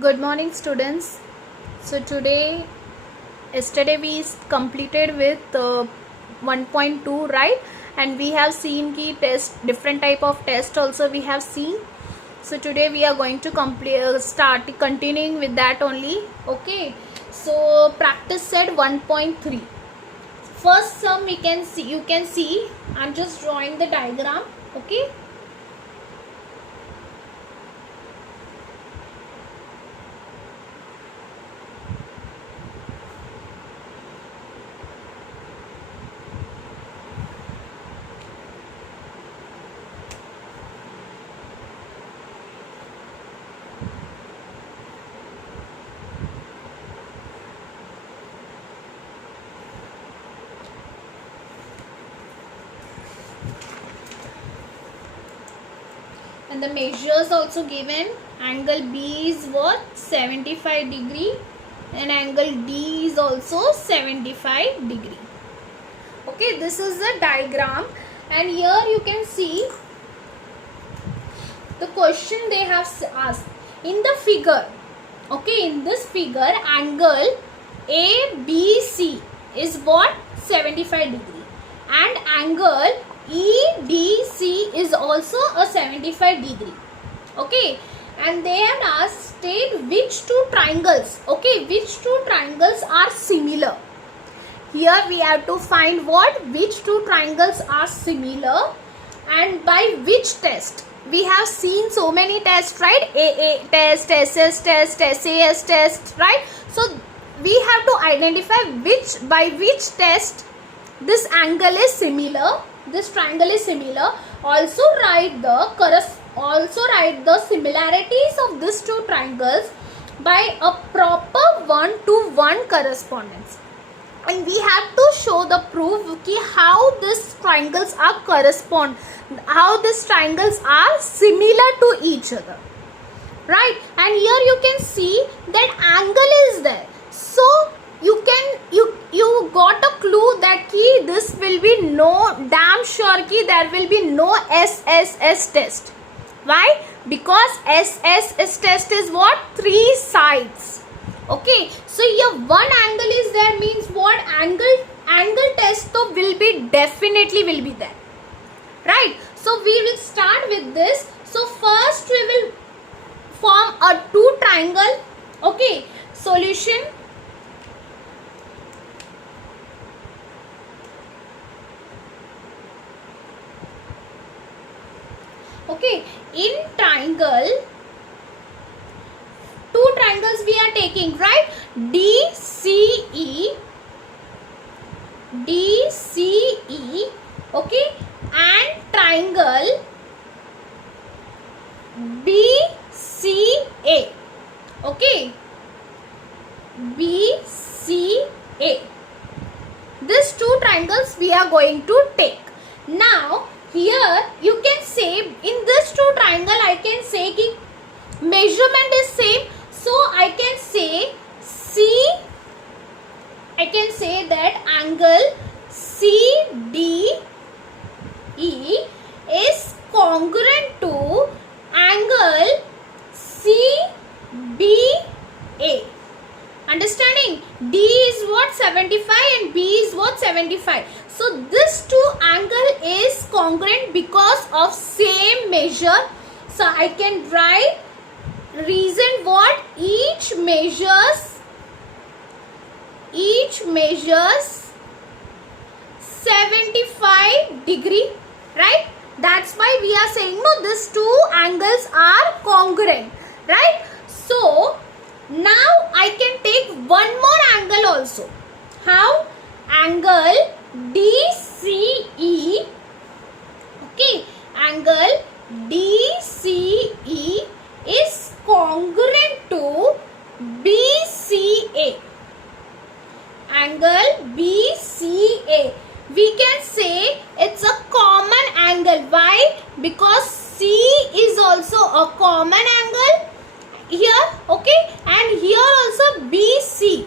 Good morning, students. So today, yesterday we completed with 1.2, right? And we have seen key test, different type of test also we have seen. So today we are going to start continuing with that only. Okay. So practice set 1.3. First sum we can see. You can see. I'm just drawing the diagram. Okay. And the measures also given. Angle B is what? 75 degree, and angle D is also 75 degree. Okay, this is the diagram, and here you can see the question they have asked in the figure. Okay, in this figure, angle ABC is what? 75 degree, and angle EDC is also a 75 degree. Okay, and they have asked, state which two triangles. Okay, which two triangles are similar. Here we have to find what? Which two triangles are similar, and by which test. We have seen so many tests, right? AA test, SS test, SAS test, right? So we have to identify by which test this angle is similar, this triangle is similar. Also write the similarities of these two triangles by a proper 1-to-1 correspondence. And we have to show the proof how these triangles are how these triangles are similar to each other, right? And here you can see that angle is there, so you got a clue that this will be damn sure there will be no SSS test. Why? Because SSS test is what? 3 sides. Okay, so here one angle is there, means what? Angle test so definitely will be there, right? So we will start with this. So first we will form a 2 triangle. Okay, solution. Okay, in triangle, 2 triangles we are taking, right? DCE, okay, and triangle BCA, okay, BCA. These 2 triangles we are going to take. Now here you can say, in this 2 triangle I can say ki measurement is same, so I can say that angle CDE is congruent to angle CBA. Understanding? D is what? 75 and B is what? 75. So this 2 angle is congruent because of same measure. So I can write reason what? Each measures 75 degree, right? That's why we are saying no, these 2 angles are congruent, right? So now I can take one more angle also. How? Angle DCE. Okay, angle DCE is congruent to BCA. Angle BCA. We can say it's a common angle. Why? Because C is also a common angle here, okay, and here also BC.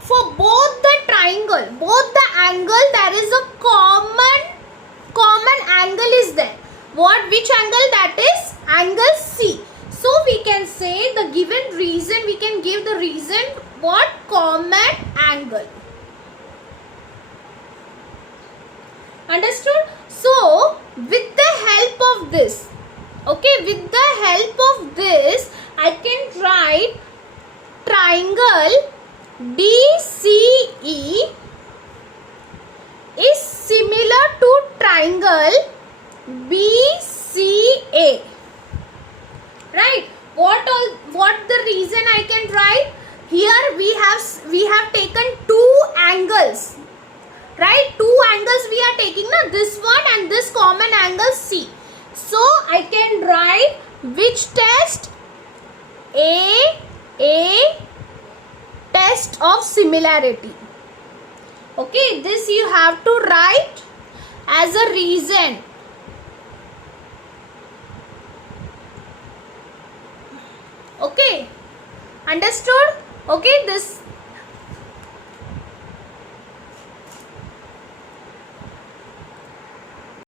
For both the triangle, both the angle, there is a common angle is there. What? Which angle? That is angle C. So we can say the given reason, we can give the reason what? Common angle. Understood? So with the help of this, okay, with the help of this, I can write triangle DCE is similar to triangle BCA. Right? What the reason I can write? Here we have taken two angles. Right? Two angles we are taking now, this one and this common angle C. So I can write which test? A test of similarity. Okay, this you have to write as a reason. Okay, understood? Okay, this